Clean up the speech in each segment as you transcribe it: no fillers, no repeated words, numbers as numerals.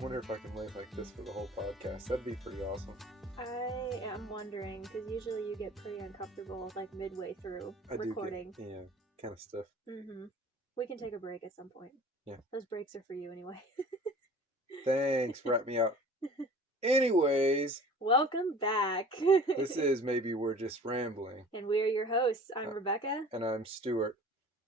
wonder if I can lay like this for the whole podcast. That'd be pretty awesome. I am wondering, because usually you get pretty uncomfortable like midway through I recording. do get, kind of stiff. We can take a break at some point. Yeah. Those breaks are for you anyway. Thanks, wrap me up. Anyways, welcome back. This is Maybe We're Just Rambling. And we're your hosts. I'm Rebecca. And I'm Stuart.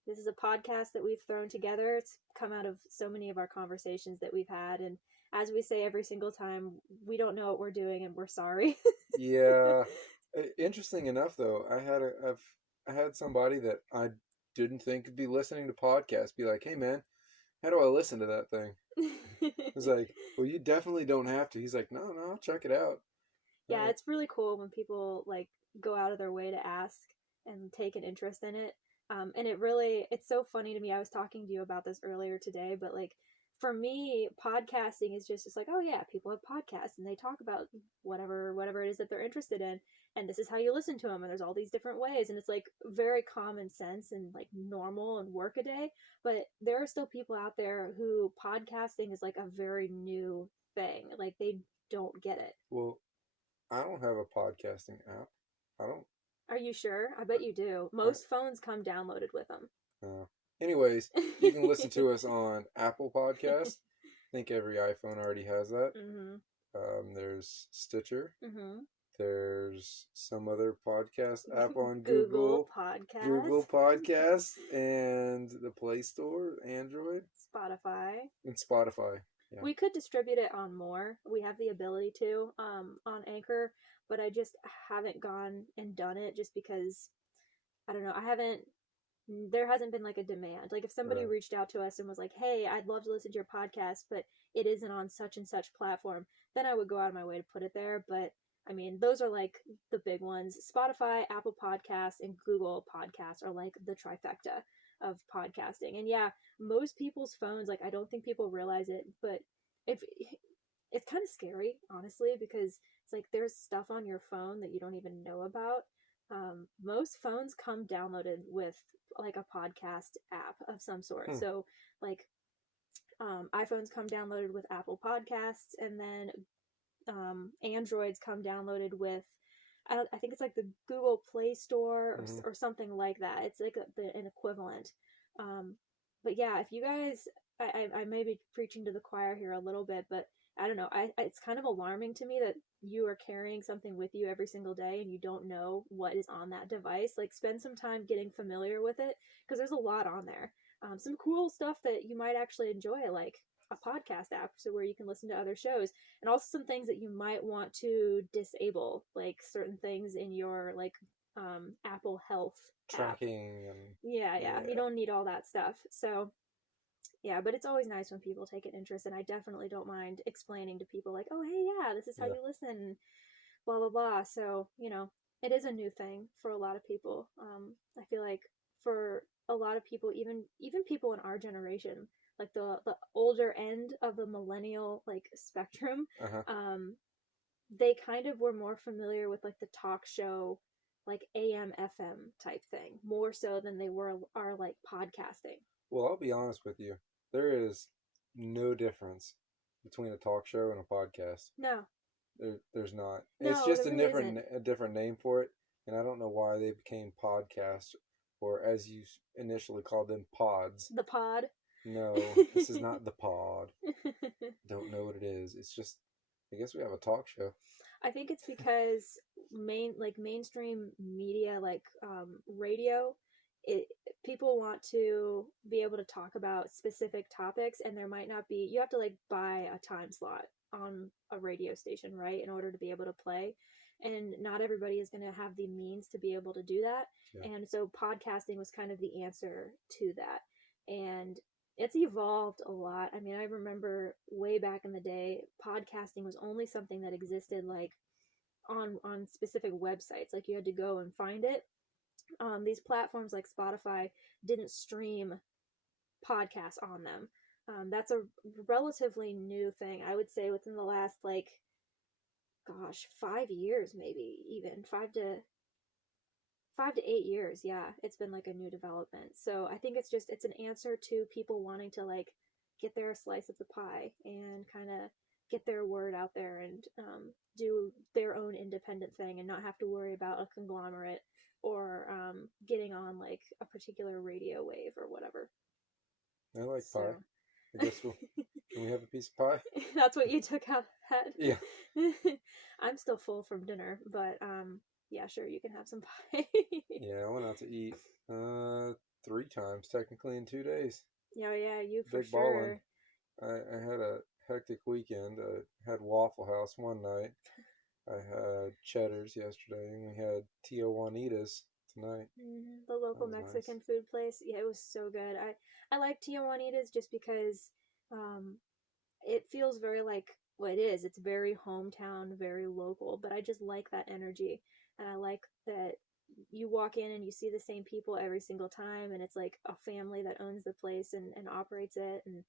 This is a podcast that we've thrown together. It's come out of so many of our conversations that we've had. And as we say every single time, we don't know what we're doing and we're sorry. Yeah. Interesting enough, though, I had somebody that I didn't think would be listening to podcasts be like, hey, man, how do I listen to that thing? I was like, well, you definitely don't have to. He's like, no, I'll check it out. Yeah, it's really cool when people like go out of their way to ask and take an interest in it. And it's so funny to me. I was talking to you about this earlier today, but like for me, podcasting is just like, oh yeah, people have podcasts and they talk about whatever it is that they're interested in. And this is how you listen to them. And there's all these different ways. And it's like very common sense and like normal and work a day. But there are still people out there who podcasting is like a very new thing. Like they don't get it. Well, I don't have a podcasting app. I don't. Are you sure? I bet you do. Most phones come downloaded with them. Anyways, you can listen to us on Apple Podcasts. I think every iPhone already has that. There's Stitcher. There's some other podcast app on Google Podcasts, and the Play Store, Android, Spotify. Yeah. We could distribute it on more. We have the ability to on Anchor, but I just haven't gone and done it just because I don't know. There hasn't been like a demand. Like if somebody reached out to us and was like, hey, I'd love to listen to your podcast, but it isn't on such and such platform, then I would go out of my way to put it there. But I mean, those are like the big ones. Spotify, Apple Podcasts, and Google Podcasts are like the trifecta of podcasting. And yeah, most people's phones, like I don't think people realize it, but it's kind of scary, honestly, because it's like there's stuff on your phone that you don't even know about. Most phones come downloaded with like a podcast app of some sort. So like iPhones come downloaded with Apple Podcasts, and then Androids come downloaded with I think it's like the Google Play Store or something like that. It's like an equivalent. But yeah, if you guys, I may be preaching to the choir here a little bit, but I don't know. It's kind of alarming to me that you are carrying something with you every single day and you don't know what is on that device. Like spend some time getting familiar with it because there's a lot on there. Some cool stuff that you might actually enjoy, like a podcast app so where you can listen to other shows, and also some things that you might want to disable, like certain things in your like Apple Health tracking app. Yeah, you don't need all that stuff. So yeah, but it's always nice when people take an interest, and I definitely don't mind explaining to people like, oh hey, yeah, this is how you listen, blah blah blah. So it is a new thing for a lot of people. I feel like for a lot of people, even people in our generation, like the older end of the millennial like spectrum, they kind of were more familiar with like the talk show, like AM FM type thing, more so than they are like podcasting. Well, I'll be honest with you. There is no difference between a talk show and a podcast. No. There's not. No, it's just a different name for it, and I don't know why they became podcasts, or as you initially called them, pods. The pod? No, this is not the pod. Don't know what it is. It's just, I guess we have a talk show. I think it's because mainstream media, like radio, people want to be able to talk about specific topics, and there might not be, you have to like buy a time slot on a radio station, right, in order to be able to play, and not everybody is going to have the means to be able to do that. And so podcasting was kind of the answer to that, and it's evolved a lot. I mean, I remember way back in the day, podcasting was only something that existed like on specific websites, like you had to go and find it. These platforms like Spotify didn't stream podcasts on them. That's a relatively new thing, I would say, within the last 5 years, maybe even 5 to 8 years. Yeah, it's been like a new development. So I think it's an answer to people wanting to like get their slice of the pie and kind of get their word out there and do their own independent thing and not have to worry about a conglomerate or getting on like a particular radio wave or whatever. I like pie. I guess can we have a piece of pie? That's what you took out of that? Yeah. I'm still full from dinner, but yeah, sure, you can have some pie. Yeah, I went out to eat 3 times technically in 2 days. Oh yeah, you for Big sure. Ballin'. I had a hectic weekend. I had Waffle House one night. I had Cheddar's yesterday, and we had Tio Juanita's tonight. The local Mexican food place. Yeah, it was so good. I like Tio Juanita's just because it feels very like, well, it is. It's very hometown, very local, but I just like that energy. And I like that you walk in and you see the same people every single time, and it's like a family that owns the place and operates it. And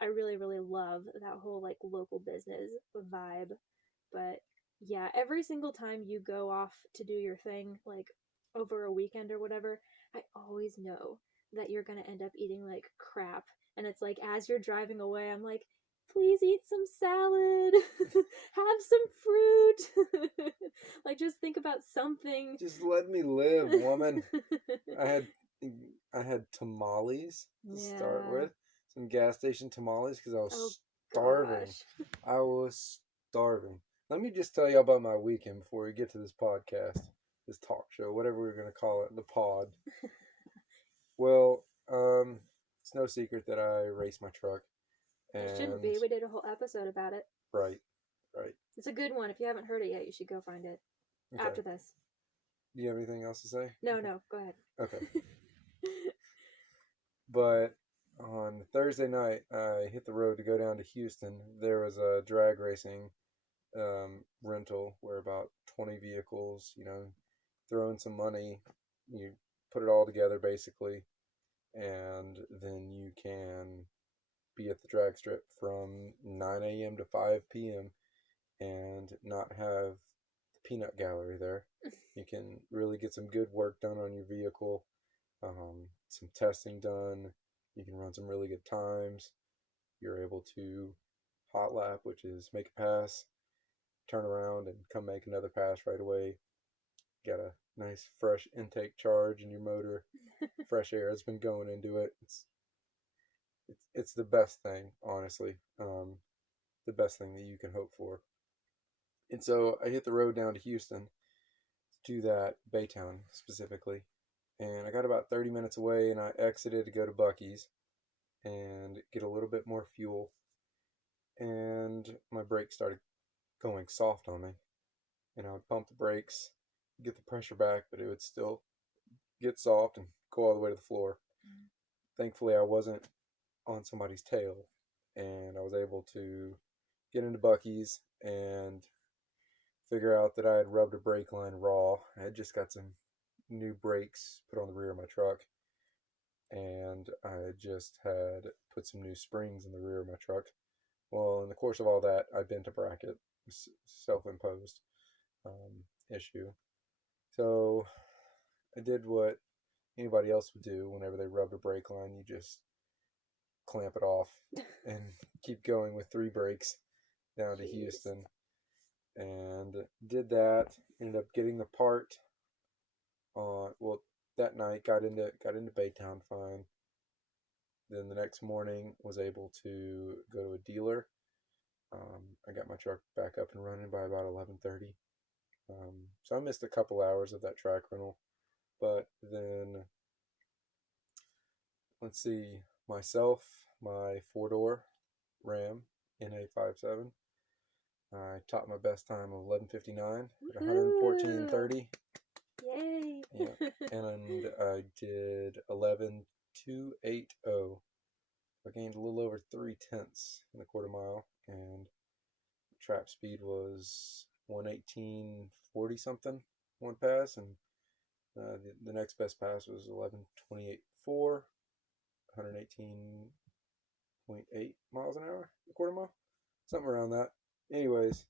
I really, really love that whole like local business vibe. But yeah, every single time you go off to do your thing, like over a weekend or whatever, I always know that you're gonna end up eating like crap. And it's like as you're driving away, I'm like, please eat some salad, have some fruit. Like just think about something. Just let me live, woman. I had tamales to start with, some gas station tamales because I was starving. I was starving. Let me just tell you about my weekend before we get to this podcast, this talk show, whatever we're going to call it, the pod. Well, it's no secret that I race my truck. And it shouldn't be. We did a whole episode about it. Right. It's a good one. If you haven't heard it yet, you should go find it after this. Do you have anything else to say? No, go ahead. Okay. But on Thursday night, I hit the road to go down to Houston. There was a drag racing rental where about 20 vehicles, throw in some money, you put it all together basically, and then you can be at the drag strip from 9 a.m. to 5 p.m. and not have the peanut gallery there. You can really get some good work done on your vehicle, some testing done. You can run some really good times. You're able to hot lap, which is make a pass, turn around and come make another pass right away. Got a nice fresh intake charge in your motor. Fresh air has been going into it. It's the best thing, honestly. The best thing that you can hope for. And so I hit the road down to Houston to do that, Baytown specifically. And I got about 30 minutes away, and I exited to go to Buc-ee's and get a little bit more fuel. And my brakes started going soft on me. And I would pump the brakes, get the pressure back, but it would still get soft and go all the way to the floor. Thankfully, I wasn't on somebody's tail, and I was able to get into Buc-ee's and figure out that I had rubbed a brake line raw. I had just got some new brakes put on the rear of my truck, and I just had put some new springs in the rear of my truck. Well, in the course of all that, I bent a bracket, self-imposed issue. So I did what anybody else would do whenever they rubbed a brake line. You just clamp it off and keep going with 3 brakes down to Houston. And did that. Ended up getting the part on, that night got into Baytown fine. Then the next morning was able to go to a dealer. I got my truck back up and running by about 11:30. So I missed a couple hours of that track rental. But then, let's see, myself, my 4-door Ram NA57. I topped my best time of 11:59 at 114.30. Yay! Yeah. And I did 11:280. I gained a little over 3/10 in the quarter mile, and trap speed was 118.40 something one pass, and the next best pass was 11:28.4, 118.8 miles an hour a quarter mile, something around that. Anyways,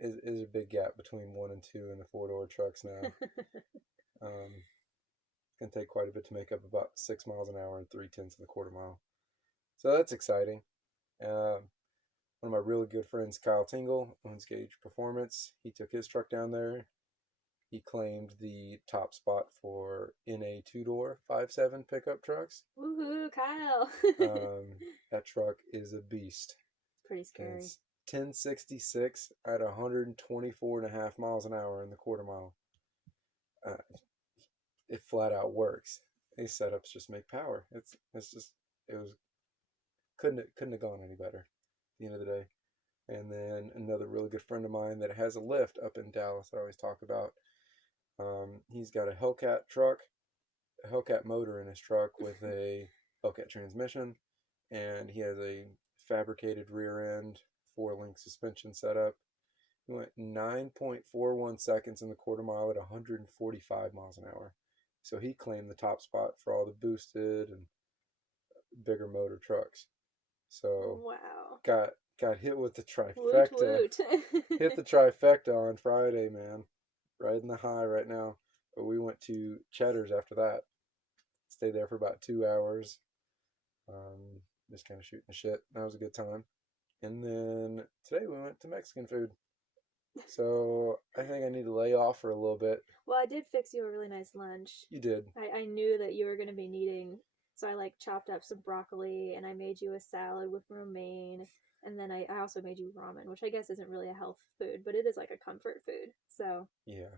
is a big gap between 1 and 2 in the 4-door trucks now. It's gonna take quite a bit to make up about 6 miles an hour and 3/10 of the quarter mile. So that's exciting. One of my really good friends, Kyle Tingle, owns Gauge Performance. He took his truck down there. He claimed the top spot for NA two-door 5.7 pickup trucks. Woohoo, Kyle! That truck is a beast. Pretty scary. It's 1066 at 124.5 miles an hour in the quarter mile. It flat out works. These setups just make power. Couldn't have gone any better at the end of the day. And then another really good friend of mine that has a lift up in Dallas that I always talk about. He's got a Hellcat truck, a Hellcat motor in his truck with a Hellcat transmission, and he has a fabricated rear end 4-link suspension setup. He went 9.41 seconds in the quarter mile at 145 miles an hour. So he claimed the top spot for all the boosted and bigger motor trucks. So wow, got hit with the trifecta. Woot, woot. Hit the trifecta on Friday, man. Riding the high right now. But we went to Cheddar's after that. Stayed there for about 2 hours. Just kind of shooting the shit. That was a good time. And then today we went to Mexican food. So I think I need to lay off for a little bit. Well, I did fix you a really nice lunch. You did. I knew that you were going to be needing, so I chopped up some broccoli and I made you a salad with romaine. And then I also made you ramen, which I guess isn't really a health food, but it is like a comfort food. So yeah.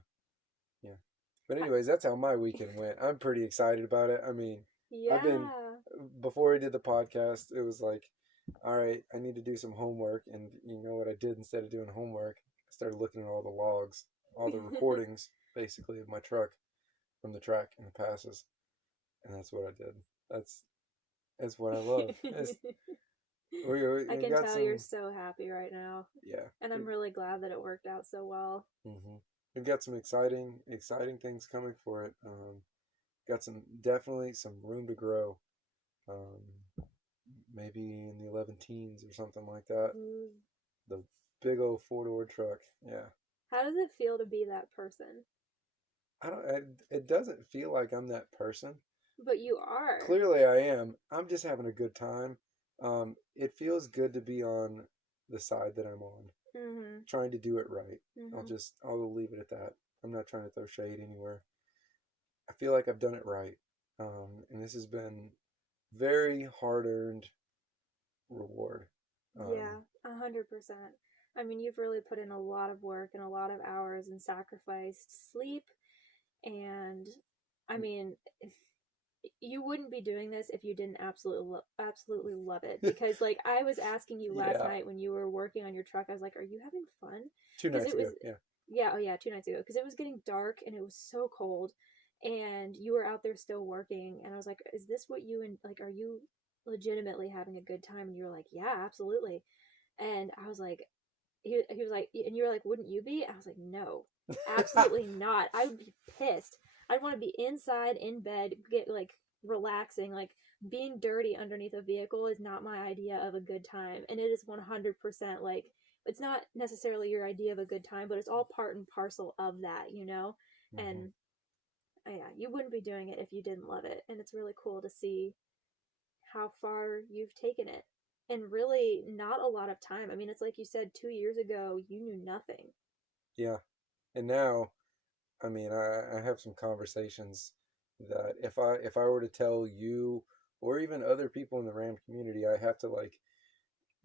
But anyways, that's how my weekend went. I'm pretty excited about it. I mean, before we did the podcast, it was like, all right, I need to do some homework. And you know what I did instead of doing homework? I started looking at all the logs, all the recordings, basically, of my truck from the track and the passes. And that's what I did. That's what I love. I can tell you're so happy right now. Yeah. And I'm really glad that it worked out so well. Mm-hmm. We've got some exciting things coming for it. Got definitely some room to grow. Maybe in the 11 teens or something like that. The big old 4-door truck. Yeah. How does it feel to be that person? It doesn't feel like I'm that person. But you are. Clearly I am. I'm just having a good time. It feels good to be on the side that I'm on. Mm-hmm. Trying to do it right. Mm-hmm. I'll leave it at that. I'm not trying to throw shade anywhere. I feel like I've done it right. And this has been very hard-earned reward. Yeah, 100%. I mean, you've really put in a lot of work and a lot of hours and sacrificed sleep. And I mean, you wouldn't be doing this if you didn't absolutely love it. Because I was asking you last night when you were working on your truck, I was like, are you having fun? 2 nights ago, yeah. Yeah, 2 nights ago. Because it was getting dark and it was so cold. And you were out there still working. And I was like, is this what are you legitimately having a good time? And you were like, yeah, absolutely. And I was like, he was like, and you were like, wouldn't you be? I was like, no, absolutely not. I would be pissed. I'd want to be inside in bed, get relaxing. Being dirty underneath a vehicle is not my idea of a good time. And it is 100% it's not necessarily your idea of a good time, but it's all part and parcel of that, you know? Mm-hmm. And yeah, you wouldn't be doing it if you didn't love it. And it's really cool to see how far you've taken it. And really not a lot of time. I mean, it's like you said, 2 years ago, you knew nothing. Yeah. And now, I mean, I have some conversations that if I were to tell you or even other people in the Ram community, I have to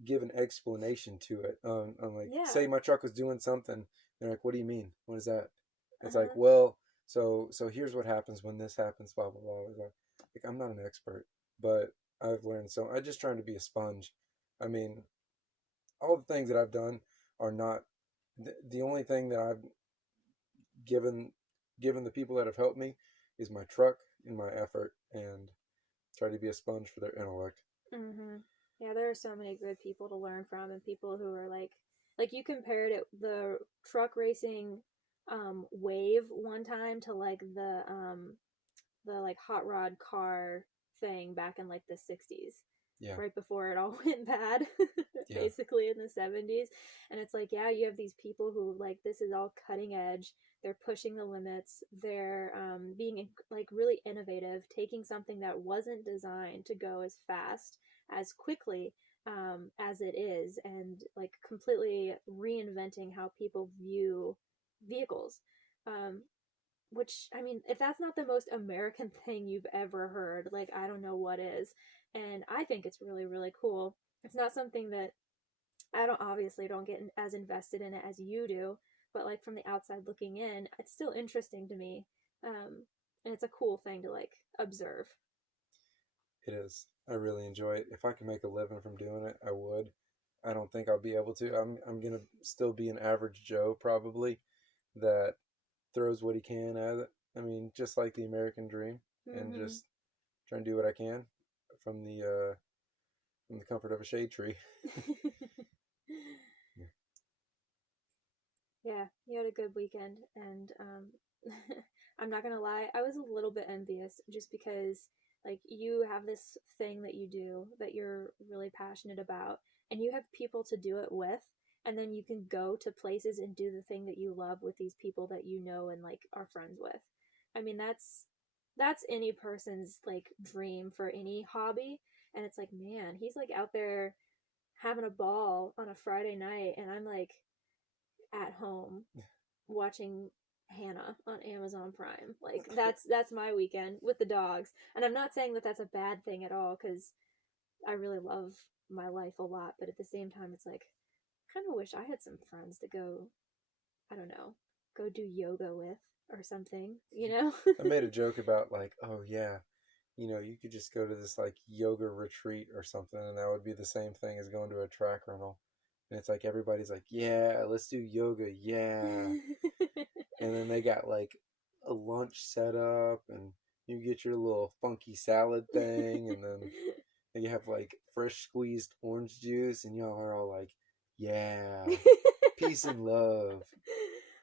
give an explanation to it. Say my truck was doing something. They're like, what do you mean? What is that? It's like, well, so here's what happens when this happens, blah, blah, blah. I'm not an expert, but I've learned so. I'm just trying to be a sponge. I mean, all the things that I've done are not the only thing that I've given the people that have helped me is my truck and my effort, and try to be a sponge for their intellect. Mm-hmm. Yeah, there are so many good people to learn from, and people who are like you compared it, the truck racing wave one time to the hot rod car thing back in the 60s. right before it all went bad, basically in the 70s. And it's like, yeah, you have these people who like, this is all cutting edge. They're pushing the limits. They're being like really innovative, taking something that wasn't designed to go as fast, as quickly as it is, and like completely reinventing how people view vehicles. Which, I mean, if that's not the most American thing you've ever heard, like, I don't know what is. And I think it's really, really cool. It's not something that I don't get as invested in it as you do, but like from the outside looking in, it's still interesting to me. And it's a cool thing to like observe. It is. I really enjoy it. If I could make a living from doing it, I would. I don't think I'll be able to. I'm gonna still be an average Joe probably that throws what he can at it. I mean, just like the American dream, and just try and do what I can from the comfort of a shade tree. Yeah, you had a good weekend, and I'm not gonna lie, I was a little bit envious just because like you have this thing that you do that you're really passionate about, and you have people to do it with, and then you can go to places and do the thing that you love with these people that you know and like are friends with. I mean, that's any person's like dream for any hobby, and it's like, man, he's like out there having a ball on a Friday night, and I'm like at home watching Hannah on Amazon Prime. Like that's my weekend with the dogs. And I'm not saying that that's a bad thing at all, because I really love my life a lot, but at the same time it's like kind of wish I had some friends to go, I don't know, go do yoga with or something, you know? I made a joke about like, oh yeah, you could just go to this like yoga retreat or something, and that would be the same thing as going to a track rental. And it's like everybody's like, yeah, let's do yoga, yeah. And then they got like a lunch set up, and you get your little funky salad thing, and then you have like fresh squeezed orange juice, and y'all are all like, yeah, peace and love.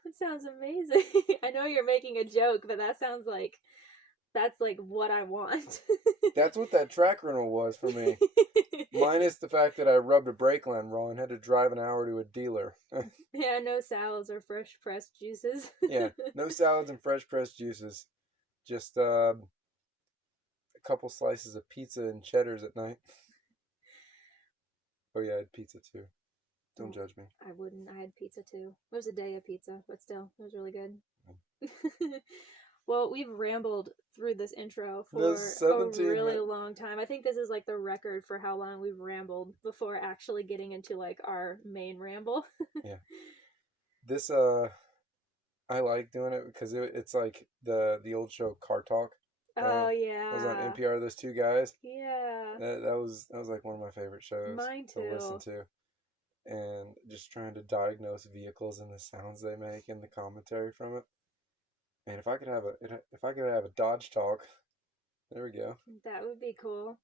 That sounds amazing. I know you're making a joke, but that's like what I want. That's what that track rental was for me. Minus the fact that I rubbed a brake line wrong and had to drive an hour to a dealer. Yeah, no salads or fresh pressed juices. Yeah, no salads and fresh pressed juices. Just a couple slices of pizza and cheddars at night. Oh yeah, I had pizza too. Don't judge me. I wouldn't. I had pizza too. It was a day of pizza, but still, it was really good. Well, we've rambled through this intro for a really long time. I think this is like the record for how long we've rambled before actually getting into like our main ramble. Yeah. This I like doing it because it's like the old show Car Talk. Oh yeah. It was on NPR. Those two guys. Yeah. That was like one of my favorite shows. Mine too. To listen to. And just trying to diagnose vehicles and the sounds they make and the commentary from it. Man, if I could have a Dodge Talk, there we go. That would be cool.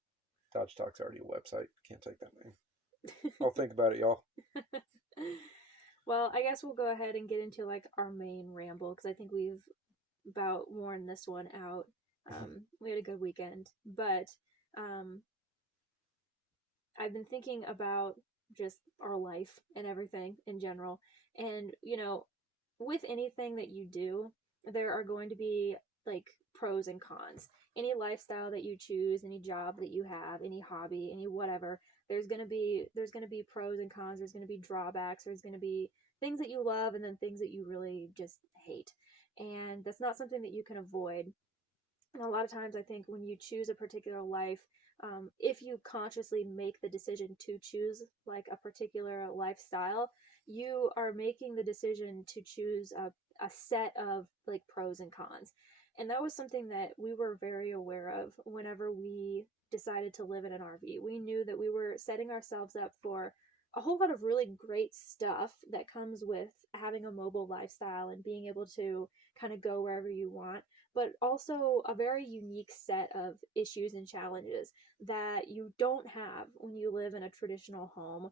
Dodge Talk's already a website. Can't take that name. I'll think about it, y'all. Well, I guess we'll go ahead and get into like our main ramble, because I think we've about worn this one out. We had a good weekend, but I've been thinking about just our life and everything in general. And, with anything that you do, there are going to be like pros and cons. Any lifestyle that you choose, any job that you have, any hobby, any whatever, there's going to be pros and cons. There's going to be drawbacks. There's going to be things that you love and then things that you really just hate. And that's not something that you can avoid. And a lot of times I think when you choose a particular life, if you consciously make the decision to choose like a particular lifestyle, you are making the decision to choose a set of like pros and cons. And that was something that we were very aware of whenever we decided to live in an RV. We knew that we were setting ourselves up for a whole lot of really great stuff that comes with having a mobile lifestyle and being able to kind of go wherever you want, but also a very unique set of issues and challenges that you don't have when you live in a traditional home,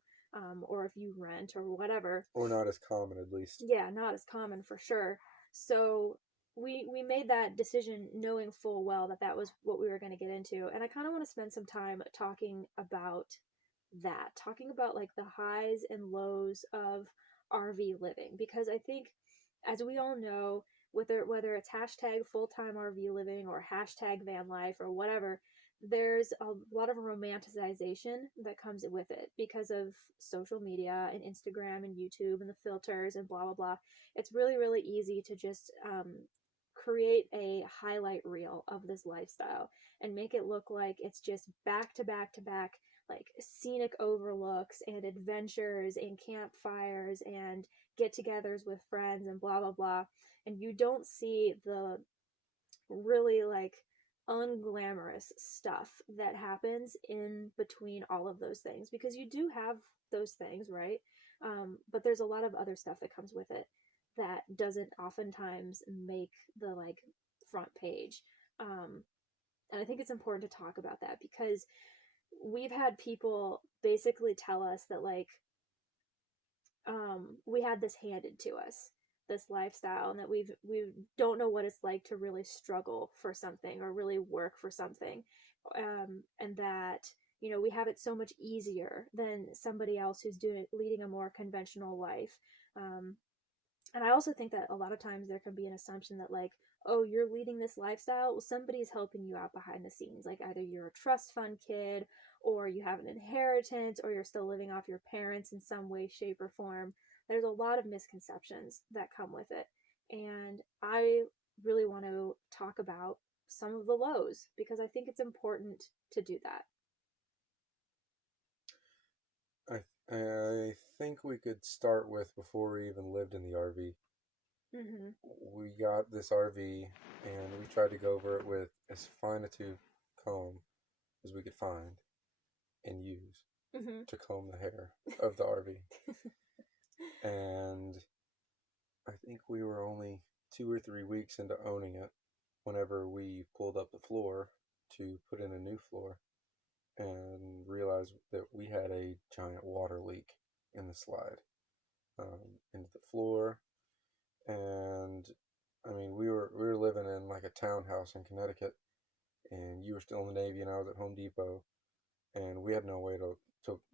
or if you rent or whatever. Or not as common, at least. Yeah, not as common for sure. So we made that decision knowing full well that that was what we were going to get into. And I kind of want to spend some time talking about that, talking about like the highs and lows of RV living, because I think, as we all know, whether it's hashtag full-time RV living or hashtag van life or whatever, there's a lot of romanticization that comes with it because of social media and Instagram and YouTube and the filters and blah blah blah. It's really really easy to just create a highlight reel of this lifestyle and make it look like it's just back to back to back, like scenic overlooks and adventures and campfires and get-togethers with friends and blah blah blah. And you don't see the really like unglamorous stuff that happens in between all of those things, because you do have those things, right? But there's a lot of other stuff that comes with it that doesn't oftentimes make the like front page. And I think it's important to talk about that, because we've had people basically tell us that like we had this handed to us, this lifestyle, and that we don't know what it's like to really struggle for something or really work for something, and that we have it so much easier than somebody else who's leading a more conventional life. And I also think that a lot of times there can be an assumption that like, oh, you're leading this lifestyle, well, somebody's helping you out behind the scenes. Like either you're a trust fund kid, or you have an inheritance, or you're still living off your parents in some way, shape, or form. There's a lot of misconceptions that come with it. And I really want to talk about some of the lows, because I think it's important to do that. I think we could start with before we even lived in the RV. Mm-hmm. We got this RV and we tried to go over it with as fine a tooth comb as we could find and use to comb the hair of the RV. And I think we were only 2 or 3 weeks into owning it whenever we pulled up the floor to put in a new floor and realized that we had a giant water leak in the slide into the floor. And I mean, we were living in like a townhouse in Connecticut, and you were still in the Navy and I was at Home Depot, and we had no way to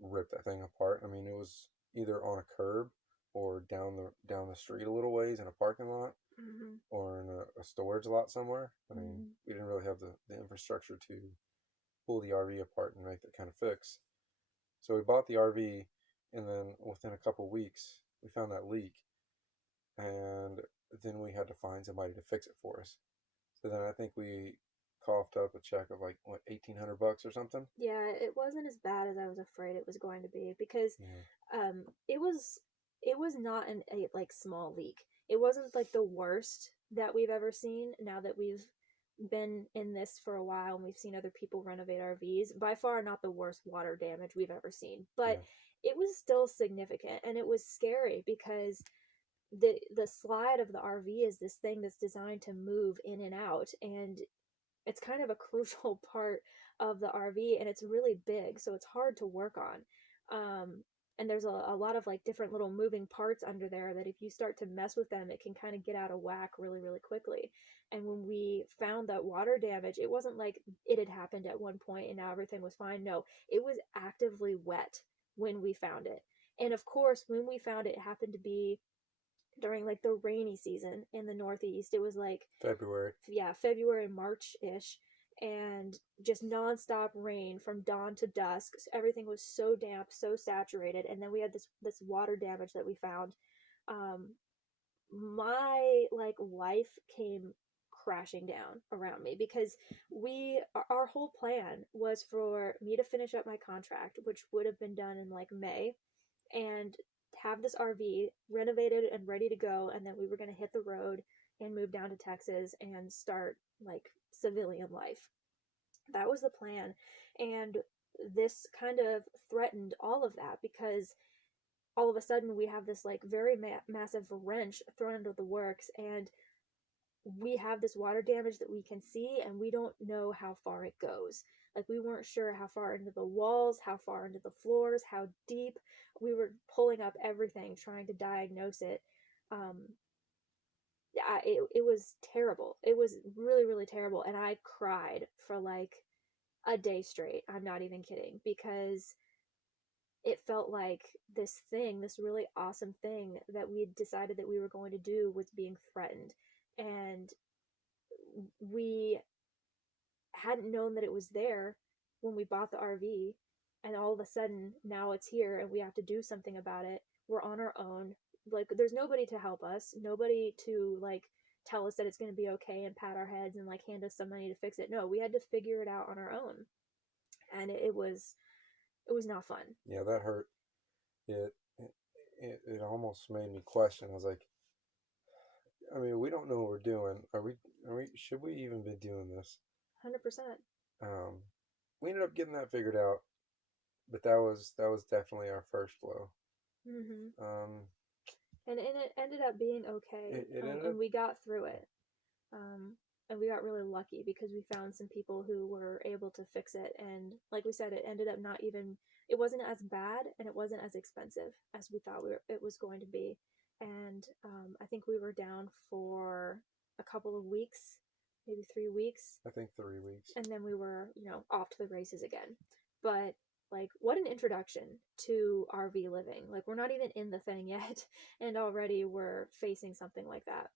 rip that thing apart. I mean, it was either on a curb or down the street a little ways in a parking lot, or in a storage lot somewhere. I mean, we didn't really have the infrastructure to pull the RV apart and make that kind of fix. So we bought the RV, and then within a couple weeks, we found that leak, and then we had to find somebody to fix it for us. So then I think we coughed up a check of like what, $1,800 or something. Yeah, it wasn't as bad as I was afraid it was going to be, because it was not a like small leak. It wasn't like the worst that we've ever seen. Now that we've been in this for a while and we've seen other people renovate RVs, by far not the worst water damage we've ever seen, but it was still significant, and it was scary because the slide of the RV is this thing that's designed to move in and out, and it's kind of a crucial part of the RV, and it's really big, so it's hard to work on. And there's a lot of like different little moving parts under there that if you start to mess with them, it can kind of get out of whack really, really quickly. And when we found that water damage, it wasn't like it had happened at one point and now everything was fine. No, it was actively wet when we found it. And of course, when we found it, it happened to be during like the rainy season in the Northeast. It was like February. Yeah, February, March-ish, and just nonstop rain from dawn to dusk. Everything was so damp, so saturated, and then we had this water damage that we found. My like life came crashing down around me, because our whole plan was for me to finish up my contract, which would have been done in like May, and have this RV renovated and ready to go, and then we were going to hit the road and move down to Texas and start like civilian life. That was the plan. And this kind of threatened all of that, because all of a sudden we have this like very massive wrench thrown into the works, and we have this water damage that we can see, and we don't know how far it goes. Like, we weren't sure how far into the walls, how far into the floors, how deep. We were pulling up everything, trying to diagnose it. it was terrible. It was really, really terrible. And I cried for like a day straight. I'm not even kidding, because it felt like this thing, this really awesome thing that we had decided that we were going to do, was being threatened. And we hadn't known that it was there when we bought the RV. And all of a sudden, now it's here and we have to do something about it. We're on our own. Like, there's nobody to help us, nobody to like tell us that it's going to be okay and pat our heads and like hand us some money to fix it. No, we had to figure it out on our own. And it was not fun. Yeah, that hurt. It almost made me question. I was like, I mean, we don't know what we're doing. Should we even be doing this? 100%. We ended up getting that figured out, but that was definitely our first blow. Mm-hmm. And it ended up being okay. And we got through it. And we got really lucky because we found some people who were able to fix it. And like we said, it ended up it wasn't as bad and it wasn't as expensive as we thought it was going to be. And I think we were down for a couple of weeks, maybe 3 weeks. I think 3 weeks. And then we were, off to the races again. But like, what an introduction to RV living. Like, we're not even in the thing yet, and already we're facing something like that.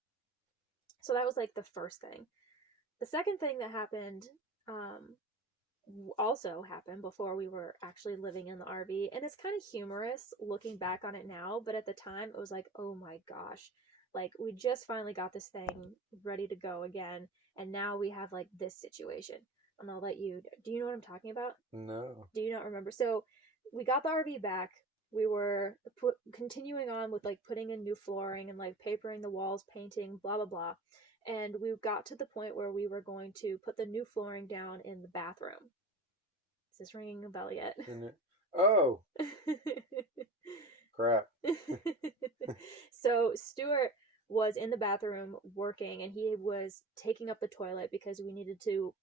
So that was like the first thing. The second thing that happened also happened before we were actually living in the RV, and it's kind of humorous looking back on it now, but at the time it was like, oh my gosh, like, we just finally got this thing ready to go again, and now we have like this situation. And I'll let you, do you know what I'm talking about? No. Do you not remember? So we got the RV back. We were continuing on with like putting in new flooring and like papering the walls, painting, blah, blah, blah. And we got to the point where we were going to put the new flooring down in the bathroom. Is this ringing a bell yet? Oh! Crap. So Stuart was in the bathroom working, and he was taking up the toilet because we needed to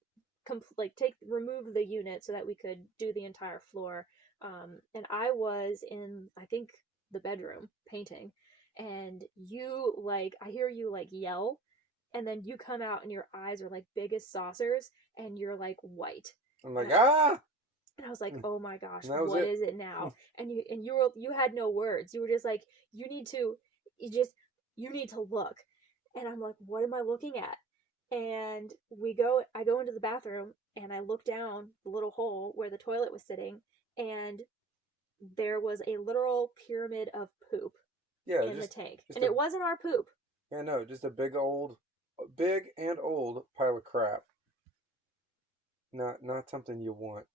remove the unit so that we could do the entire floor. And I was in, I think, the bedroom painting, and you, like, I hear you like yell, and then you come out and your eyes are like big as saucers and you're like white. I'm like, ah! And I was like, oh my gosh, what is it now? And you had no words. You were just like, you need to look. And I'm like, what am I looking at? And I go into the bathroom and I look down the little hole where the toilet was sitting, and there was a literal pyramid of poop in the tank. And it wasn't our poop. Yeah, no, just a big and old pile of crap. Not something you want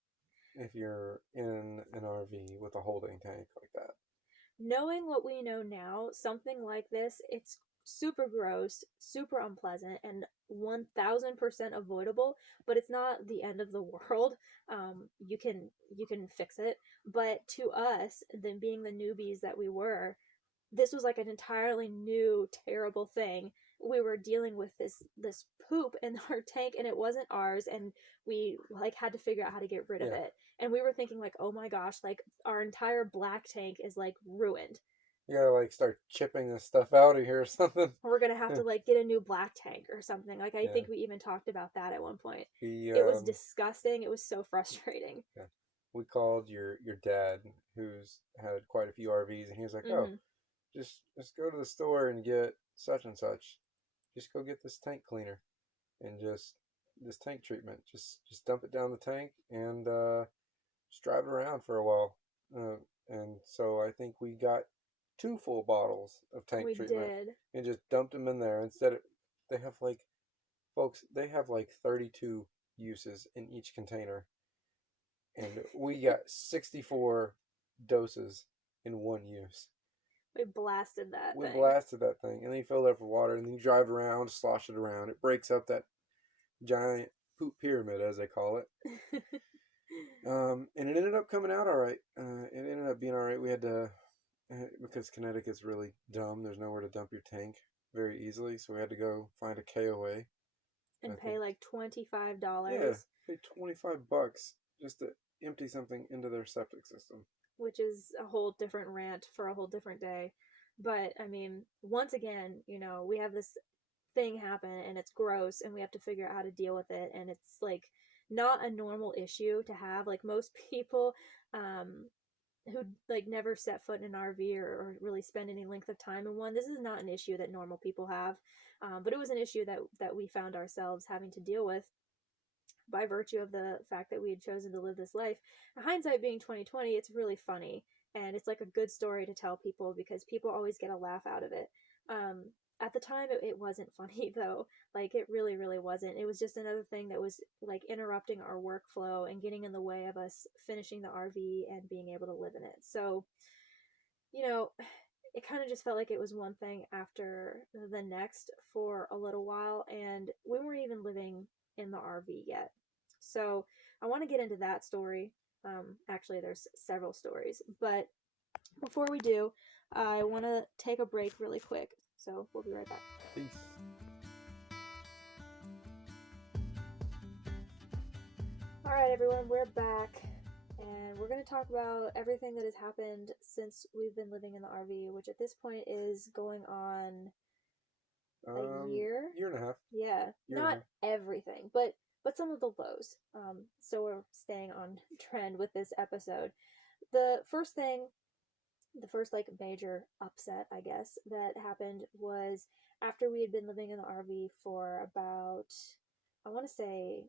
if you're in an RV with a holding tank like that. Knowing what we know now, something like this, it's super gross, super unpleasant, and 1000% avoidable, but it's not the end of the world. You can fix it. But to us, then being the newbies that we were, this was like an entirely new, terrible thing. We were dealing with this poop in our tank, and it wasn't ours, and we like had to figure out how to get rid of it. And we were thinking like, oh my gosh, like our entire black tank is like ruined. You gotta like start chipping this stuff out of here or something. We're gonna have to like get a new black tank or something. Like I think we even talked about that at one point. It was disgusting. It was so frustrating. Yeah. We called your dad, who's had quite a few RVs, and he was like, "Oh, just go to the store and get such and such. Just go get this tank cleaner, and just this tank treatment. Just dump it down the tank and just drive it around for a while." And so I think we got 2 full bottles of tank treatment and just dumped them in there. Instead of, they have like 32 uses in each container, and we got 64 doses in one use. We blasted that thing, and then you fill it up with water, and then you drive around, slosh it around. It breaks up that giant poop pyramid, as they call it. And it ended up coming out all right. It ended up being all right. We had to, because Connecticut's really dumb, there's nowhere to dump your tank very easily, so we had to go find a KOA. And pay like $25. Yeah, pay $25 just to empty something into their septic system. Which is a whole different rant for a whole different day. But, I mean, once again, we have this thing happen, and it's gross, and we have to figure out how to deal with it, and it's like not a normal issue to have. Like most people who like never set foot in an RV or really spend any length of time in one, this is not an issue that normal people have. But it was an issue that we found ourselves having to deal with by virtue of the fact that we had chosen to live this life. Hindsight being 2020, it's really funny, and it's like a good story to tell people because people always get a laugh out of it. At the time, it wasn't funny though. Like it really, really wasn't. It was just another thing that was like interrupting our workflow and getting in the way of us finishing the RV and being able to live in it. So, you know, it kind of just felt like it was one thing after the next for a little while, and we weren't even living in the RV yet. So I want to get into that story. Actually, there's several stories, but before we do, I want to take a break really quick. So we'll be right back. Peace. All right, everyone, we're back, and we're going to talk about everything that has happened since we've been living in the RV, which at this point is going on a year and a half. Yeah, not everything, but some of the lows. So we're staying on trend with this episode. The first like major upset, I guess, that happened was after we had been living in the RV for about, I want to say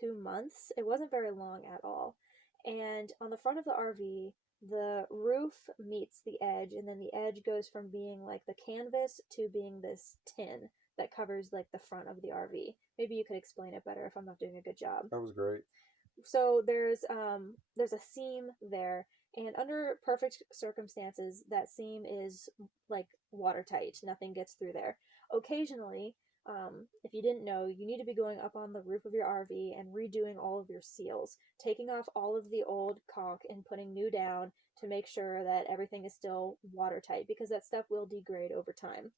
2 months. It wasn't very long at all. And on the front of the RV, the roof meets the edge, and then the edge goes from being like the canvas to being this tin that covers like the front of the RV. Maybe you could explain it better if I'm not doing a good job. That was great. So there's a seam there, and under perfect circumstances, that seam is like watertight. Nothing gets through there. Occasionally, if you didn't know, you need to be going up on the roof of your RV and redoing all of your seals, taking off all of the old caulk and putting new down to make sure that everything is still watertight, because that stuff will degrade over time.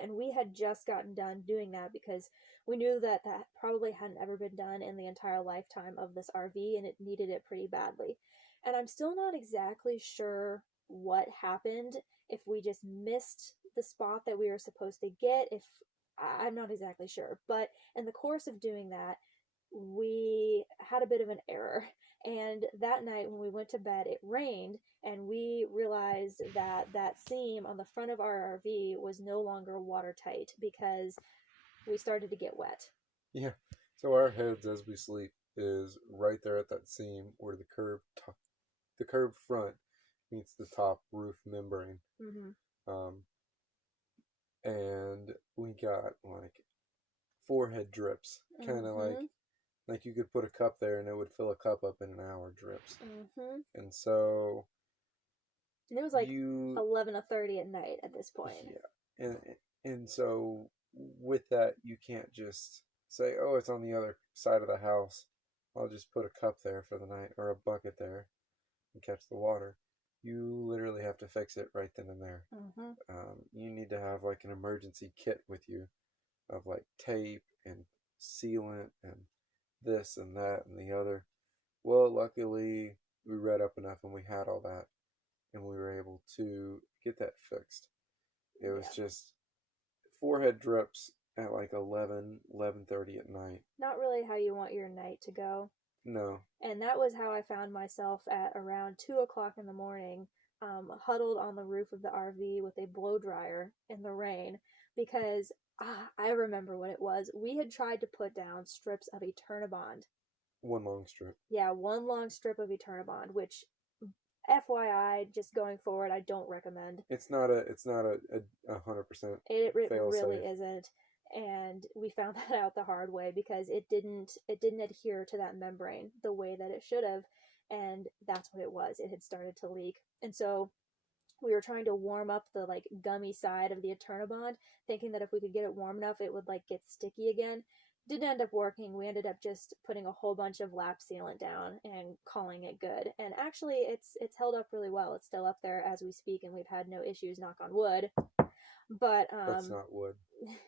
And we had just gotten done doing that because we knew that probably hadn't ever been done in the entire lifetime of this RV, and it needed it pretty badly. And I'm still not exactly sure what happened, if we just missed the spot that we were supposed to get, if I'm not exactly sure. But in the course of doing that, we had a bit of an error. And that night when we went to bed, it rained, and we realized that that seam on the front of our RV was no longer watertight because we started to get wet. Yeah. So our heads as we sleep is right there at that seam where the curved front meets the top roof membrane. Mm-hmm. And we got like forehead drips, kind of like you could put a cup there and it would fill a cup up in an hour drips. Mm-hmm. And so... And it was like 11:30 at night at this point. Yeah. And so with that, you can't just say, oh, it's on the other side of the house. I'll just put a cup there for the night or a bucket there and catch the water. You literally have to fix it right then and there. Mm-hmm. You need to have like an emergency kit with you of like tape and sealant and this and that and the other. Well, luckily we read up enough and we had all that, and we were able to get that fixed. It was just forehead drips at like 11:30 at night. Not really how you want your night to go. No. And that was how I found myself at around 2:00 in the morning, huddled on the roof of the RV with a blow dryer in the rain, because I remember what it was. We had tried to put down strips of Eternabond. One long strip. Yeah, one long strip of Eternabond, which, FYI, just going forward, I don't recommend. It's not a 100%. It really isn't. And we found that out the hard way because it didn't adhere to that membrane the way that it should have, and that's what it was. It had started to leak. And so we were trying to warm up the like gummy side of the Eternabond, thinking that if we could get it warm enough it would like get sticky again. Didn't end up working. We ended up just putting a whole bunch of lap sealant down and calling it good. And actually it's held up really well. It's still up there as we speak, and we've had no issues, knock on wood. But that's not wood.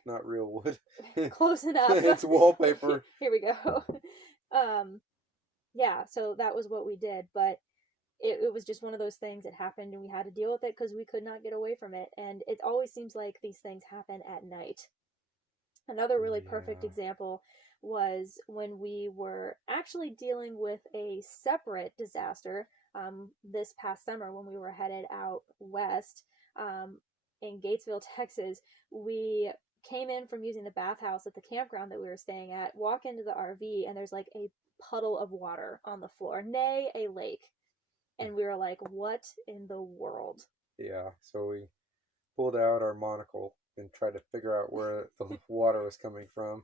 Not real wood. Close enough. It's wallpaper. Here we go. Yeah, so that was what we did, but it was just one of those things that happened, and we had to deal with it because we could not get away from it. And it always seems like these things happen at night. Another really perfect example was when we were actually dealing with a separate disaster this past summer when we were headed out west in Gatesville, Texas. We came in from using the bathhouse at the campground that we were staying at, walk into the RV, and there's like a puddle of water on the floor, nay, a lake. And we were like, what in the world? Yeah, so we pulled out our monocle and tried to figure out where the water was coming from.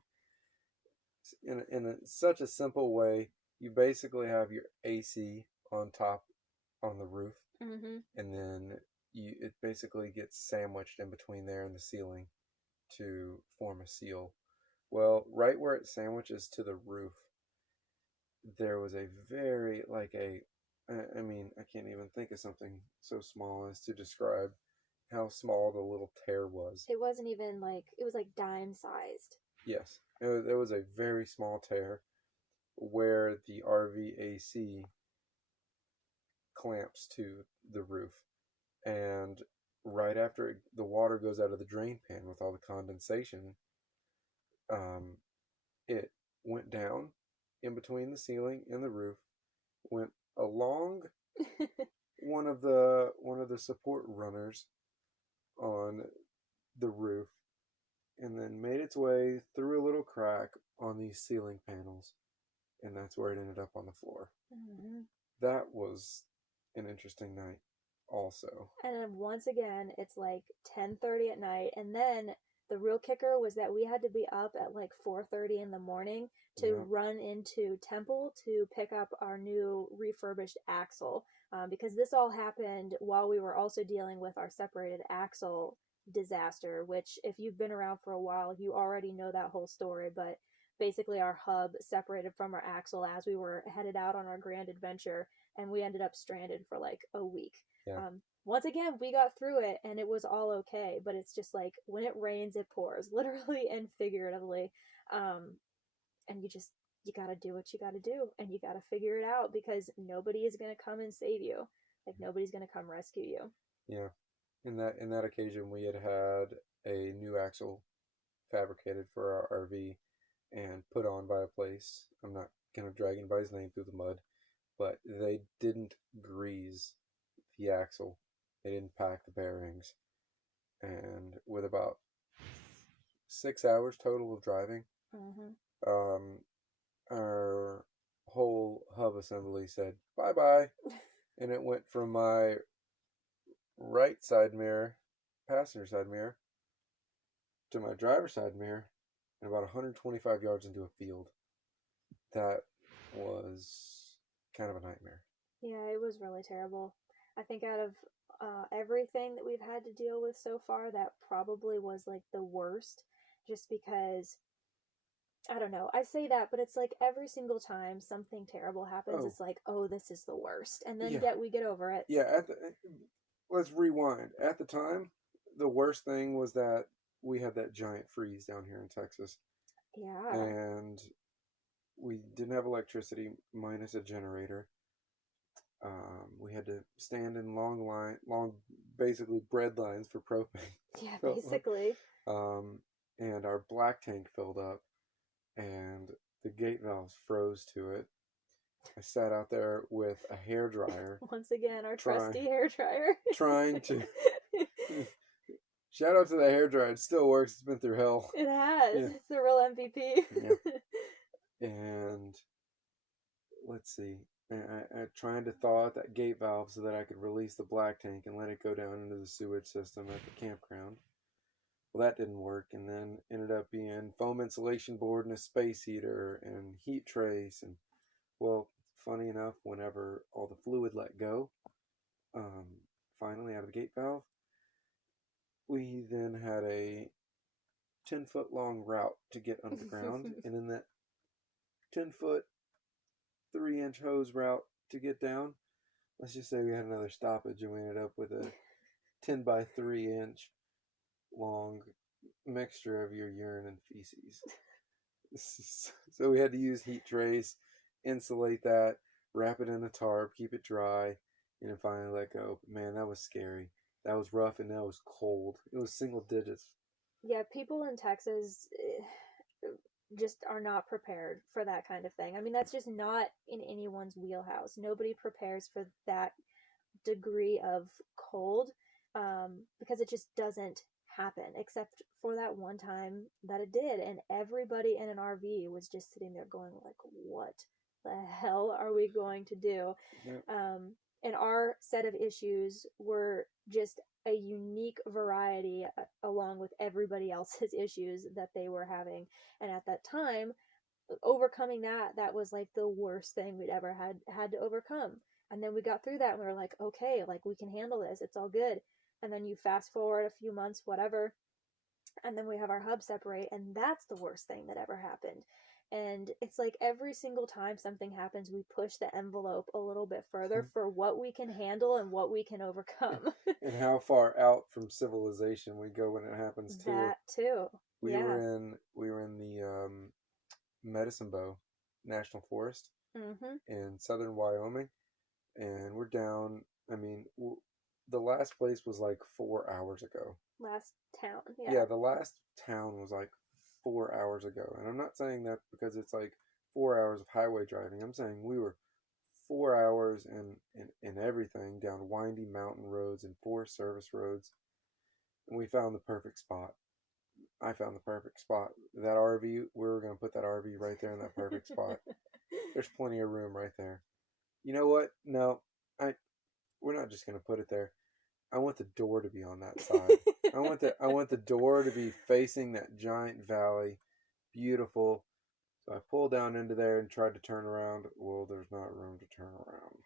In such a simple way, you basically have your AC on top on the roof, mm-hmm. and then it basically gets sandwiched in between there and the ceiling to form a seal. Well, right where it sandwiches to the roof, there was a very, I mean, I can't even think of something so small as to describe how small the little tear was. It wasn't even it was like dime sized. Yes, it was a very small tear where the RV AC clamps to the roof. And right after the water goes out of the drain pan with all the condensation, it went down in between the ceiling and the roof, went along one of the support runners on the roof, and then made its way through a little crack on these ceiling panels, and that's where it ended up on the floor. Mm-hmm. That was an interesting night also. And then once again, it's 10:30 at night, and then the real kicker was that we had to be up at 4:30 in the morning to run into Temple to pick up our new refurbished axle, because this all happened while we were also dealing with our separated axle disaster, which if you've been around for a while, you already know that whole story, but basically our hub separated from our axle as we were headed out on our grand adventure, and we ended up stranded for a week. Yeah. Once again, we got through it and it was all okay, but it's just when it rains, it pours, literally and figuratively. And you gotta do what you gotta do, and you gotta figure it out, because nobody is gonna come and save you. Nobody's gonna come rescue you. Yeah. In that occasion, we had a new axle fabricated for our RV and put on by a place. I'm not gonna drag anybody's name through the mud, but they didn't grease the axle. They didn't pack the bearings. And with about 6 hours total of driving, our whole hub assembly said bye-bye. And it went from my right side mirror, passenger side mirror, to my driver's side mirror, and about 125 yards into a field. That was kind of a nightmare. Yeah, it was really terrible. I think out of everything that we've had to deal with so far, that probably was the worst, just because I don't know. I say that, but it's every single time something terrible happens, it's oh, this is the worst. And then we get over it. Yeah, let's rewind. At the time, the worst thing was that we had that giant freeze down here in Texas. Yeah. And we didn't have electricity minus a generator. We had to stand in long, basically bread lines for propane. Yeah, basically. And our black tank filled up, and the gate valves froze to it. I sat out there with a hairdryer. Once again, our trusty hairdryer. Trying to... Shout out to the hairdryer. It still works. It's been through hell. It has. Yeah. It's the real MVP. Yeah. And let's see. I trying to thaw out that gate valve so that I could release the black tank and let it go down into the sewage system at the campground. Well, that didn't work, and then ended up being foam insulation board and a space heater and heat trace. And, well, funny enough, whenever all the fluid let go, finally out of the gate valve, we then had a 10-foot long route to get underground. And in that 10-foot, 3-inch hose route to get down, let's just say we had another stoppage, and we ended up with a 10 by 3-inch long mixture of your urine and feces. So we had to use heat trace, insulate that, wrap it in a tarp, keep it dry, and then finally let go. Man, that was scary. That was rough, and that was cold. It was single digits. Yeah, people in Texas just are not prepared for that kind of thing. I mean, that's just not in anyone's wheelhouse. Nobody prepares for that degree of cold, because it just doesn't happen, except for that one time that it did. And everybody in an RV was just sitting there going, like, what the hell are we going to do? Yeah. And our set of issues were just a unique variety, along with everybody else's issues that they were having. And at that time, overcoming that was like the worst thing we'd ever had to overcome. And then we got through that and we were like, okay, like we can handle this, it's all good. And then you fast forward a few months, whatever, and then we have our hub separate, and that's the worst thing that ever happened. And it's like every single time something happens, we push the envelope a little bit further for what we can handle and what we can overcome. And how far out from civilization we go when it happens too. That too. We were in the Medicine Bow National Forest in southern Wyoming, and we're down. I mean, the last place was like 4 hours ago. Last town, yeah. The last town was like 4 hours ago, and I'm not saying that because it's like 4 hours of highway driving. I'm saying we were 4 hours in everything down windy mountain roads and Forest Service roads, and we found the perfect spot. I found the perfect spot. That RV, we were going to put that RV right there in that perfect spot. There's plenty of room right there. You know what? No, we're not just going to put it there. I want the door to be on that side. I want the door to be facing that giant valley. Beautiful. So I pulled down into there and tried to turn around. Well, there's not room to turn around.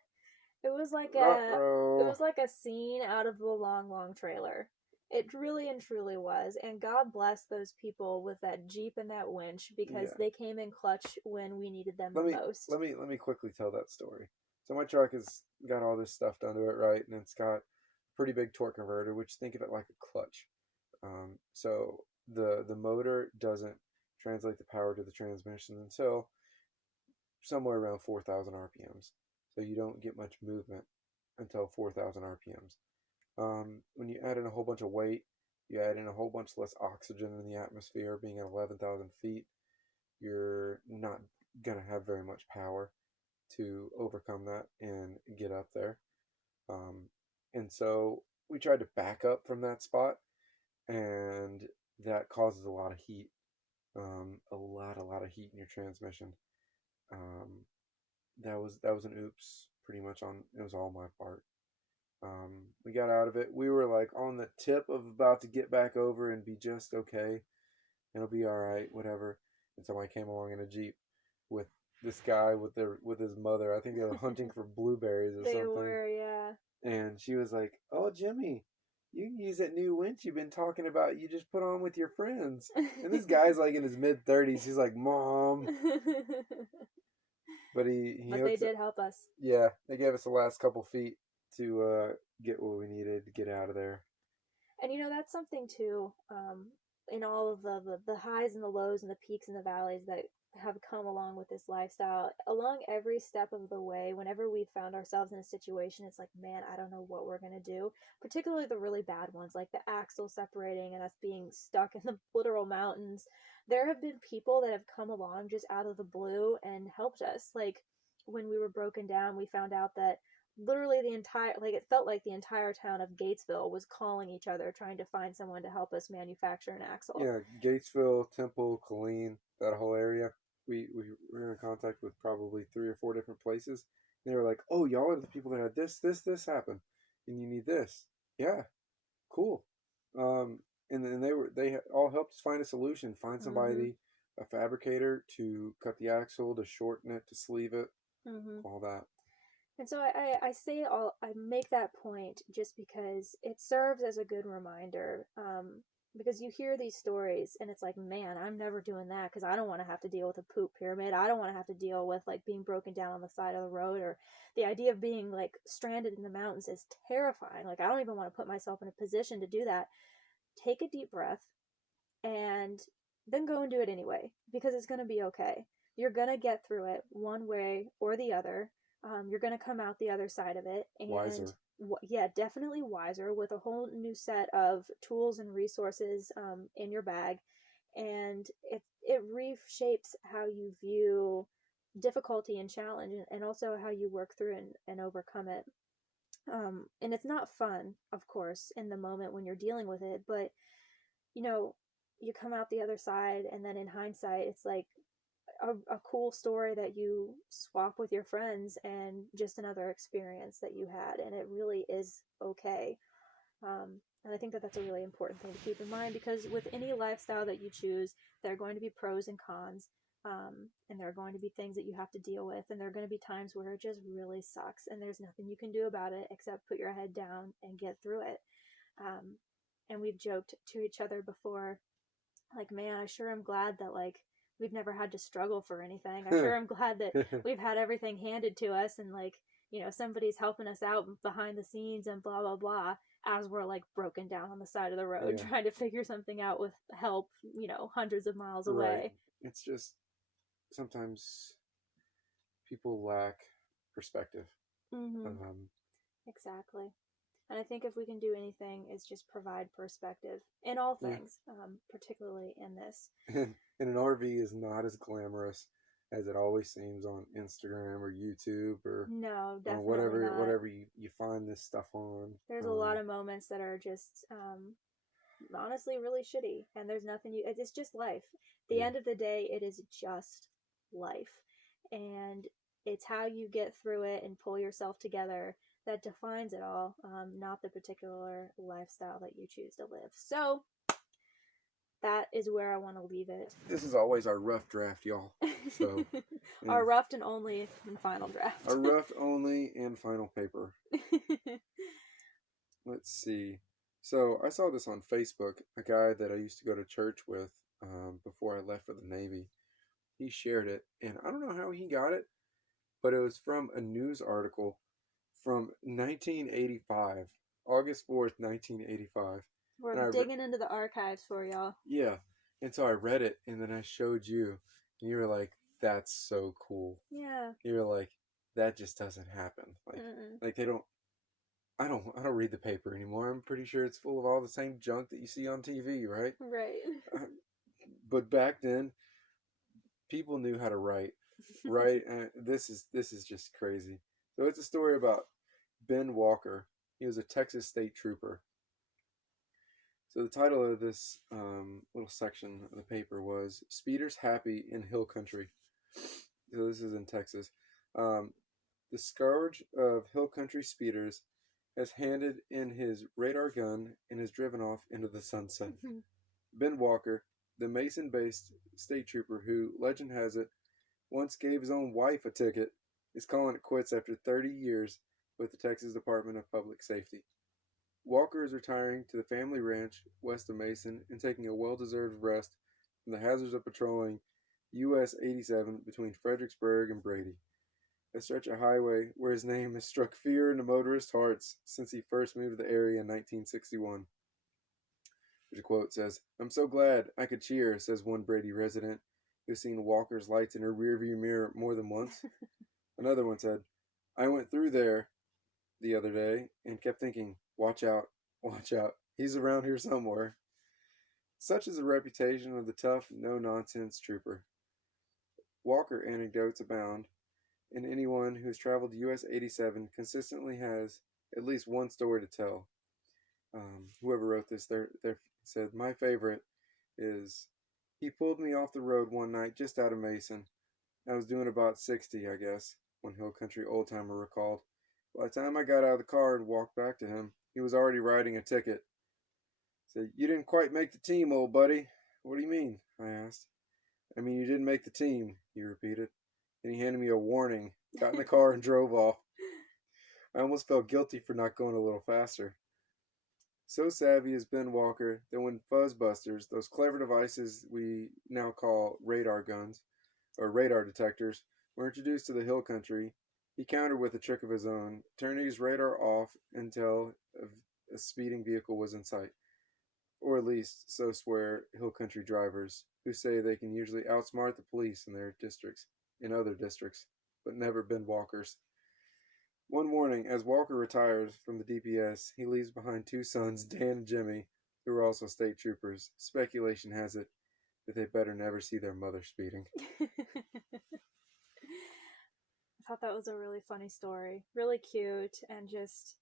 It was like a scene out of the Long Long Trailer. It really and truly was. And God bless those people with that Jeep and that winch, because they came in clutch when we needed them the most. Let me quickly tell that story. So my truck has got all this stuff done to it, right? And it's got a pretty big torque converter, which think of it like a clutch. So the motor doesn't translate the power to the transmission until somewhere around 4,000 RPMs. So you don't get much movement until 4,000 RPMs. When you add in a whole bunch of weight, you add in a whole bunch less oxygen in the atmosphere, being at 11,000 feet, you're not going to have very much power to overcome that and get up there. And so we tried to back up from that spot, and that causes a lot of heat. A lot of heat in your transmission. That was an oops, pretty much it was all my part. We got out of it. We were like on the tip of about to get back over and be just okay. It'll be all right, whatever. And somebody came along in a Jeep with this guy with his mother. I think they were hunting for blueberries or something. They were, yeah. And she was like, "Oh, Jimmy, you can use that new winch you've been talking about. You just put on with your friends." And this guy's like in his mid-30s. He's like, "Mom." But they did help us. Yeah, they gave us the last couple feet to get what we needed to get out of there. And that's something too, in all of the highs and the lows and the peaks and the valleys that have come along with this lifestyle. Along every step of the way, whenever we found ourselves in a situation, it's like, man, I don't know what we're going to do. Particularly the really bad ones, like the axle separating and us being stuck in the literal mountains. There have been people that have come along just out of the blue and helped us. Like when we were broken down, we found out that literally it felt like the entire town of Gatesville was calling each other, trying to find someone to help us manufacture an axle. Yeah, Gatesville, Temple, Killeen, that whole area. We were in contact with probably 3 or 4 different places. And they were like, "Oh, y'all are the people that had this happen, and you need this." Yeah, cool. And then they all helped us find a solution, find somebody, a fabricator to cut the axle, to shorten it, to sleeve it, all that. And so I make that point just because it serves as a good reminder. Because you hear these stories and it's like, man, I'm never doing that because I don't want to have to deal with a poop pyramid. I don't want to have to deal with like being broken down on the side of the road, or the idea of being like stranded in the mountains is terrifying. Like I don't even want to put myself in a position to do that. Take a deep breath and then go and do it anyway, because it's going to be okay. You're going to get through it one way or the other. You're going to come out the other side of it. And wiser. yeah, definitely wiser, with a whole new set of tools and resources in your bag, and it reshapes how you view difficulty and challenge, and also how you work through and overcome it. And it's not fun, of course, in the moment when you're dealing with it, but you know, you come out the other side, and then in hindsight, it's like a cool story that you swap with your friends, and just another experience that you had, and it really is okay. And I think that that's a really important thing to keep in mind, because with any lifestyle that you choose, there are going to be pros and cons, and there are going to be things that you have to deal with, and there are going to be times where it just really sucks, and there's nothing you can do about it except put your head down and get through it. Um, and we've joked to each other before, like, man, I sure am glad that, like, we've never had to struggle for anything. I sure am glad that we've had everything handed to us, and, like, somebody's helping us out behind the scenes and blah blah blah, as we're like broken down on the side of the road, yeah, trying to figure something out with help, hundreds of miles away. Right. It's just sometimes people lack perspective. Exactly. And I think if we can do anything, is just provide perspective in all things, yeah, particularly in this. And an RV is not as glamorous as it always seems on Instagram or YouTube, or no, definitely not. whatever you find this stuff on. There's a lot of moments that are just honestly really shitty, and there's nothing it's just life. At the end of the day, it is just life, and it's how you get through it and pull yourself together that defines it all, not the particular lifestyle that you choose to live. So that is where I want to leave it. This is always our rough draft, y'all. So our rough and only and final draft. Our rough only and final paper. Let's see. So I saw this on Facebook. A guy that I used to go to church with before I left for the Navy, he shared it, and I don't know how he got it, but it was from a news article from 1985, August 4th, 1985. We're digging into the archives for y'all. Yeah. And so I read it, and then I showed you, and you were like, that's so cool. Yeah. You were like, that just doesn't happen. Like they don't, I don't read the paper anymore. I'm pretty sure it's full of all the same junk that you see on TV, right? Right. But back then, people knew how to write, right? And this is just crazy. So it's a story about Ben Walker. He was a Texas state trooper. So the title of this little section of the paper was "Speeders Happy in Hill Country." So this is in Texas. The scourge of hill country speeders has handed in his radar gun and is driven off into the sunset. Ben Walker, the Mason-based state trooper who, legend has it, once gave his own wife a ticket, is calling it quits after 30 years with the Texas Department of Public Safety. Walker is retiring to the family ranch west of Mason and taking a well-deserved rest from the hazards of patrolling US 87 between Fredericksburg and Brady, a stretch of highway where his name has struck fear into motorists' hearts since he first moved to the area in 1961. The quote says, "I'm so glad I could cheer," says one Brady resident who's seen Walker's lights in her rearview mirror more than once. Another one said, "I went through there the other day and kept thinking, watch out, he's around here somewhere." Such is the reputation of the tough, no-nonsense trooper. Walker anecdotes abound, and anyone who has traveled to US 87 consistently has at least one story to tell. Whoever wrote this, they said, "My favorite is, he pulled me off the road one night just out of Mason. I was doing about 60, I guess," one Hill Country old-timer recalled. "By the time I got out of the car and walked back to him, he was already writing a ticket." Said, "You didn't quite make the team, old buddy." "What do you mean?" I asked. "I mean, you didn't make the team," he repeated. Then he handed me a warning, got in the car, and drove off. I almost felt guilty for not going a little faster. So savvy is Ben Walker that when fuzzbusters, those clever devices we now call radar guns, or radar detectors, were introduced to the hill country, he countered with a trick of his own, turning his radar off until a speeding vehicle was in sight. Or at least, so swear hill country drivers, who say they can usually outsmart the police in other districts, but never Ben Walker's. One morning, as Walker retires from the DPS, he leaves behind 2 sons, Dan and Jimmy, who are also state troopers. Speculation has it that they better never see their mother speeding. I thought that was a really funny story. Really cute, and just,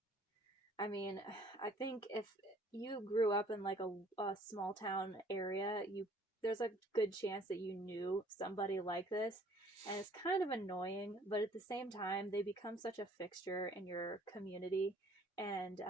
I mean, I think if you grew up in like a small town area, there's a good chance that you knew somebody like this. And it's kind of annoying, but at the same time, they become such a fixture in your community. And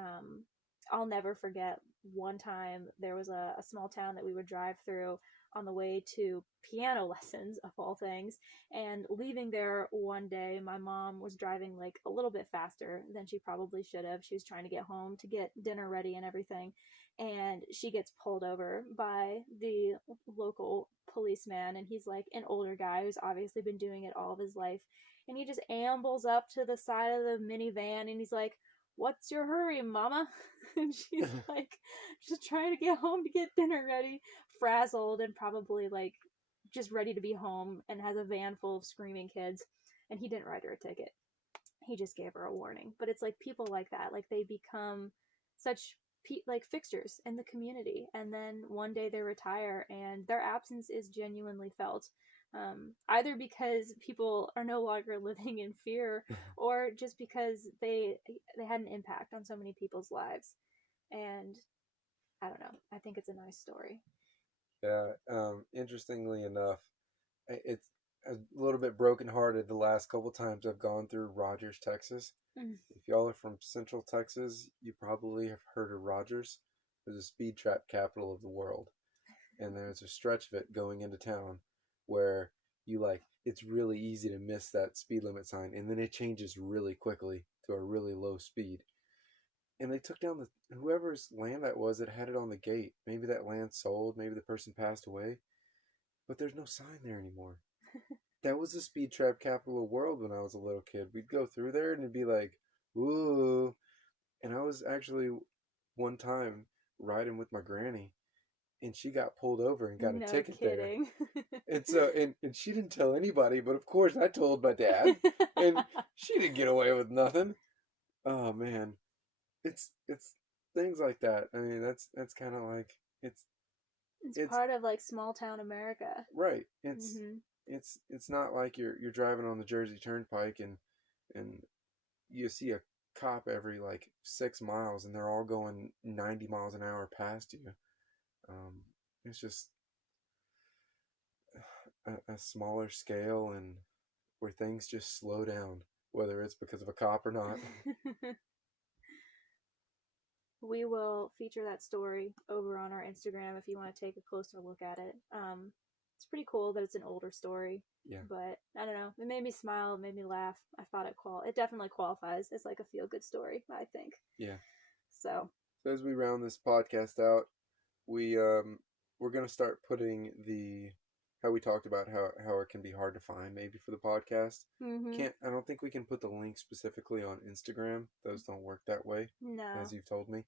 I'll never forget one time there was a small town that we would drive through on the way to piano lessons, of all things. And leaving there one day, my mom was driving like a little bit faster than she probably should have. She was trying to get home to get dinner ready and everything. And she gets pulled over by the local policeman. And he's like an older guy who's obviously been doing it all of his life. And he just ambles up to the side of the minivan and he's like, "What's your hurry, mama?" And she's like, just trying to get home to get dinner ready, frazzled and probably like just ready to be home, and has a van full of screaming kids. And he didn't write her a ticket. He just gave her a warning. But it's like people like that, like they become such like fixtures in the community, and then one day they retire and their absence is genuinely felt. Either because people are no longer living in fear, or just because they had an impact on so many people's lives. And I don't know. I think it's a nice story. Yeah. Interestingly enough, it's a little bit brokenhearted the last couple times I've gone through Rogers, Texas. Mm. If y'all are from Central Texas, you probably have heard of Rogers. It's the speed trap capital of the world. And there's a stretch of it going into town where it's really easy to miss that speed limit sign, and then it changes really quickly to a really low speed. And they took down whoever's land that was that had it on the gate. Maybe that land sold, maybe the person passed away, but there's no sign there anymore. That was the speed trap capital of the world when I was a little kid. We'd go through there and it'd be like, ooh. And I was actually one time riding with my granny, and she got pulled over and got a ticket kidding. There. And so, and she didn't tell anybody, but of course I told my dad, and she didn't get away with nothing. Oh man, it's things like that. I mean, that's kind of like it's part of like small town America, right? It's not like you're driving on the Jersey Turnpike and you see a cop every like 6 miles and they're all going 90 miles an hour past you. It's just a smaller scale, and where things just slow down, whether it's because of a cop or not. We will feature that story over on our Instagram if you want to take a closer look at it. It's pretty cool that it's an older story. Yeah. But I don't know. It made me smile. It made me laugh. I thought it definitely qualifies as like a feel-good story, I think. Yeah. So as we round this podcast out, we're gonna start putting how we talked about how it can be hard to find maybe for the podcast. Mm-hmm. I don't think we can put the link specifically on Instagram. Those don't work that way. No. As you've told me.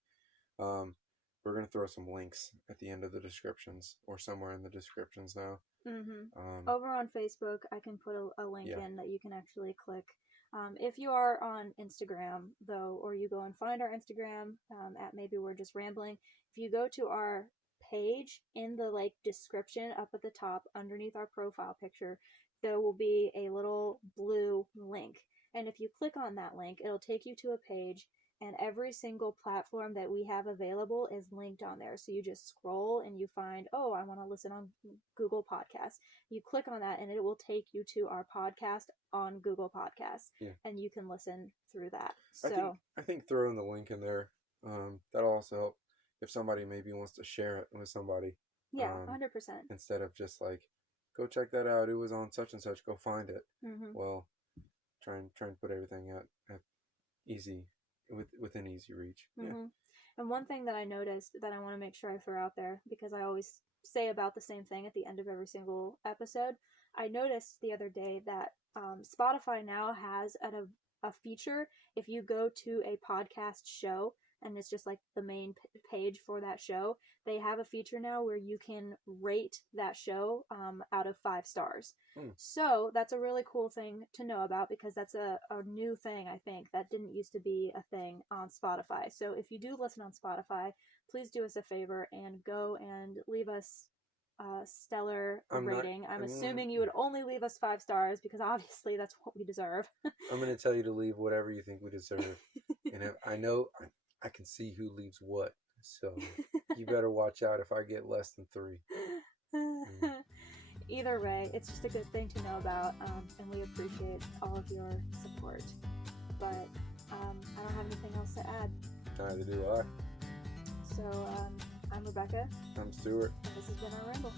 We're going to throw some links at the end of the descriptions or somewhere in the descriptions now. Mm-hmm. Over on Facebook, I can put a link in that you can actually click. If you are on Instagram, though, or you go and find our Instagram at Maybe We're Just Rambling, if you go to our page in the like description up at the top underneath our profile picture, there will be a little blue link. And if you click on that link, it'll take you to a page, and every single platform that we have available is linked on there. So you just scroll and you find, oh, I want to listen on Google Podcasts. You click on that and it will take you to our podcast on Google Podcasts. Yeah. And you can listen through that. So I think throwing the link in there, that'll also help if somebody maybe wants to share it with somebody. Yeah, 100%. Instead of just like, go check that out. It was on such and such. Go find it. Mm-hmm. Well, try and put everything at easy. Within easy reach. Mm-hmm. Yeah. And one thing that I noticed that I want to make sure I throw out there, because I always say about the same thing at the end of every single episode, I noticed the other day that Spotify now has a feature. If you go to a podcast show, and it's just like the main page for that show. They have a feature now where you can rate that show out of 5 stars. So that's a really cool thing to know about, because that's a new thing, I think, that didn't used to be a thing on Spotify. So if you do listen on Spotify, please do us a favor and go and leave us a stellar rating. I'm assuming you would only leave us 5 stars, because obviously that's what we deserve. I'm going to tell you to leave whatever you think we deserve. And if I know I can see who leaves what. So you better watch out if I get less than 3. Either way, it's just a good thing to know about, and we appreciate all of your support. But I don't have anything else to add. Neither do I. So I'm Rebecca. I'm Stuart. And this has been our ramble.